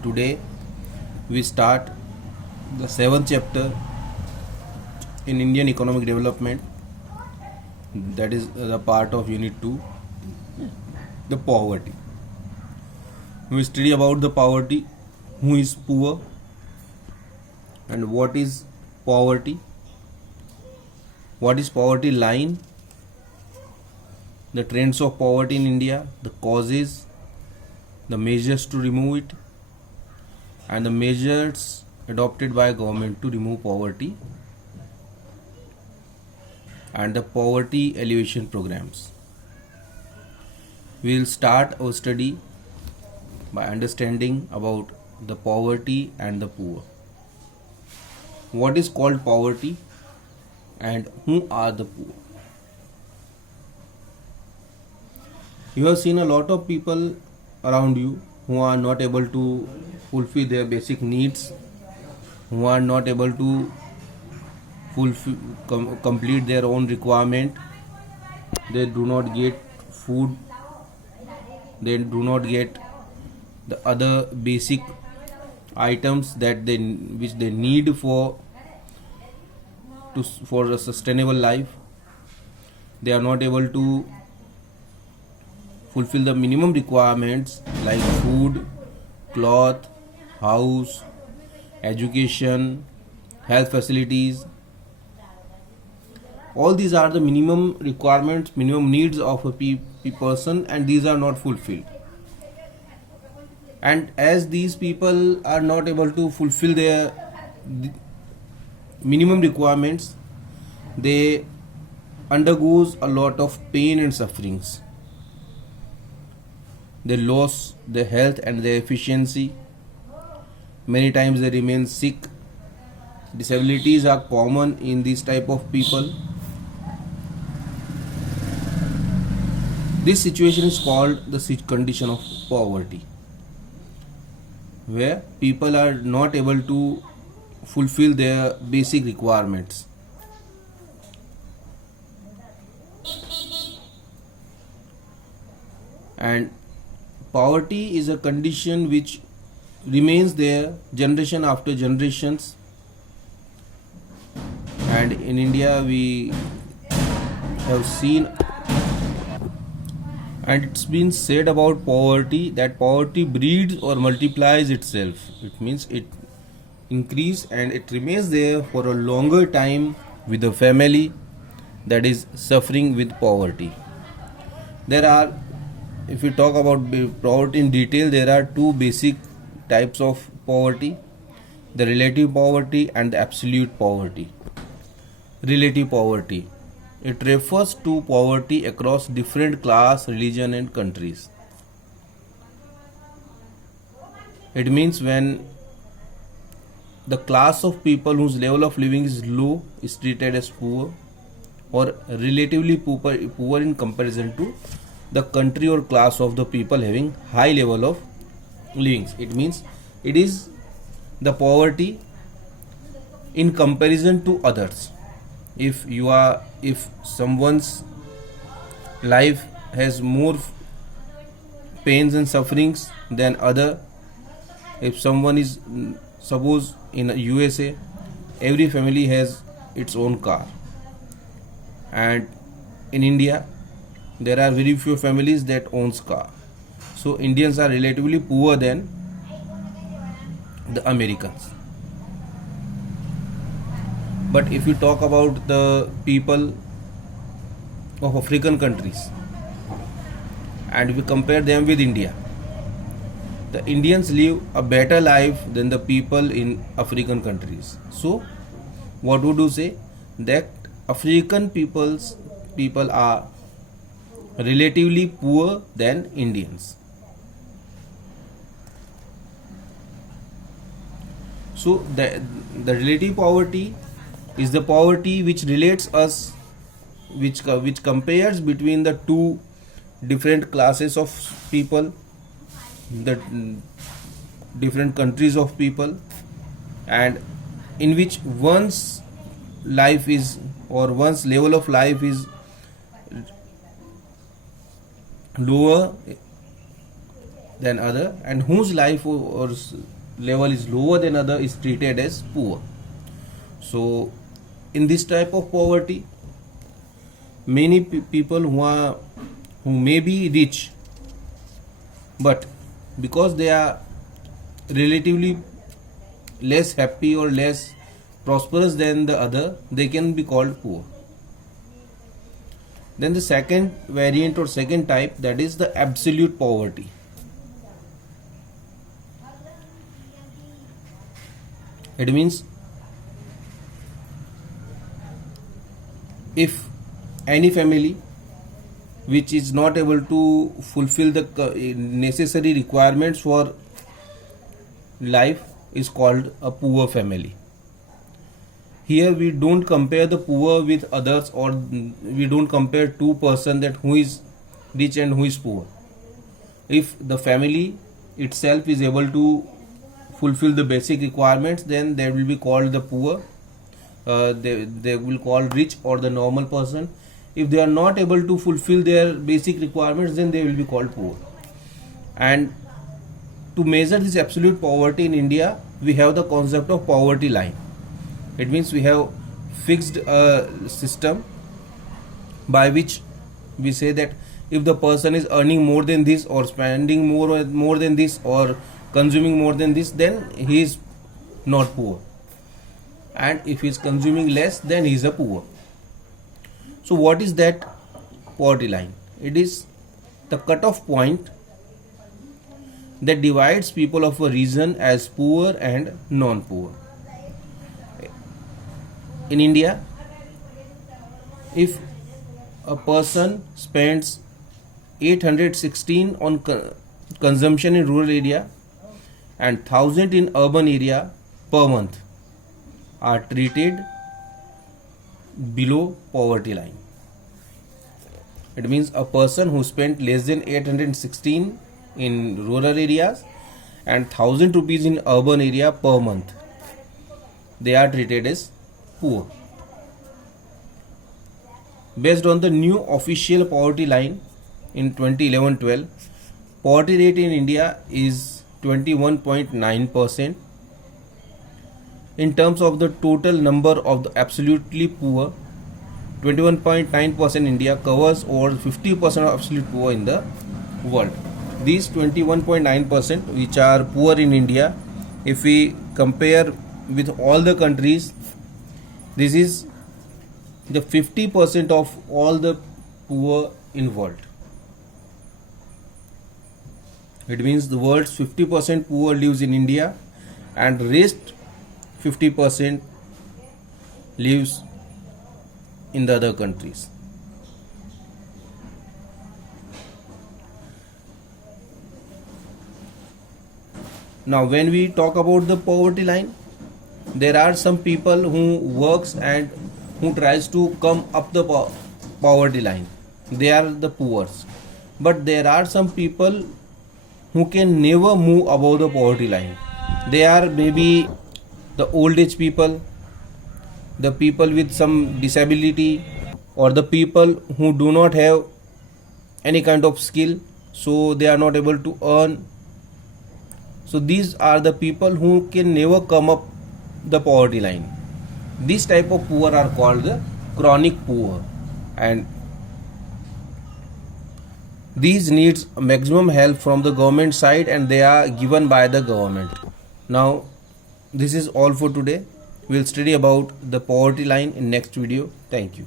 Today we start the seventh chapter in Indian economic development, that is the part of Unit 2, the poverty. We study about the poverty, who is poor and what is poverty line, the trends of poverty in India, the causes, the measures to remove it, and the measures adopted by government to remove poverty, and the poverty alleviation programs. We will start our study by understanding about the poverty and the poor. What is called poverty and who are the poor? You have seen a lot of people around you who are not able to fulfill their basic needs, who are not able to complete their own requirement. They do not get food, they do not get the other basic items which they need for a sustainable life. They are not able to fulfill the minimum requirements like food, cloth, house, education, health facilities. All these are the minimum requirements, minimum needs of a person, and these are not fulfilled. And as these people are not able to fulfill their minimum requirements, they undergoes a lot of pain and sufferings. They lose their health and their efficiency. Many times they remain sick. Disabilities are common in this type of people. This situation is called the condition of poverty, where people are not able to fulfill their basic requirements. And poverty is a condition which remains there generation after generations. And in India we have seen, and it's been said about poverty that poverty breeds or multiplies itself. It means it increases and it remains there for a longer time with the family that is suffering with poverty. If we talk about poverty in detail, there are two basic types of poverty: the relative poverty and the absolute poverty. Relative poverty, it refers to poverty across different class, religion and countries. It means when the class of people whose level of living is low is treated as poor, or relatively poor in comparison to the country or class of the people having high level of living. It means it is the poverty in comparison to others. If someone's life has more pains and sufferings than other, if someone is, suppose in USA, every family has its own car, and in India there are very few families that owns car. So Indians are relatively poorer than the Americans. But if you talk about the people of African countries and if you compare them with India, the Indians live a better life than the people in African countries. So what would you say? That African people are relatively poor than Indians. So the relative poverty is the poverty which relates us, which compares between the two different classes of people, the different countries of people, and in which one's life is, or one's level of life is lower than other, and whose life or level is lower than other is treated as poor. So in this type of poverty, many people who may be rich, but because they are relatively less happy or less prosperous than the other, they can be called poor. Then the second variant or second type, that is the absolute poverty. It means if any family which is not able to fulfill the necessary requirements for life is called a poor family. Here we don't compare the poor with others, or we don't compare two person that who is rich and who is poor. If the family itself is able to fulfill the basic requirements, then they will be called the poor. They will call rich or the normal person. If they are not able to fulfill their basic requirements, then they will be called poor. And to measure this absolute poverty in India, we have the concept of poverty line. It means we have fixed system by which we say that if the person is earning more than this, or spending more than this, or consuming more than this, then he is not poor. And if he is consuming less, then he is a poor. So what is that poverty line? It is the cutoff point that divides people of a region as poor and non-poor. In India, if a person spends 816 on consumption in rural area and 1000 in urban area per month, are treated below poverty line. It means a person who spent less than 816 in rural areas and 1000 rupees in urban area per month, they are treated as poor. Based on the new official poverty line in 2011-12, poverty rate in India is 21.9%. In terms of the total number of the absolutely poor, 21.9% India covers over 50% of absolute poor in the world. These 21.9% which are poor in India, if we compare with all the countries, this is the 50% of all the poor in world. It means the world's 50% poor lives in India, and rest 50% lives in the other countries. Now when we talk about the poverty line, there are some people who works and who tries to come up the poverty line. They are the poor. But there are some people who can never move above the poverty line. They are maybe the old age people, the people with some disability, or the people who do not have any kind of skill, so they are not able to earn. So these are the people who can never come up the poverty line. This type of poor are called the chronic poor, and these needs maximum help from the government side, and they are given by the government. Now this is all for today. We'll study about the poverty line in next video. Thank you.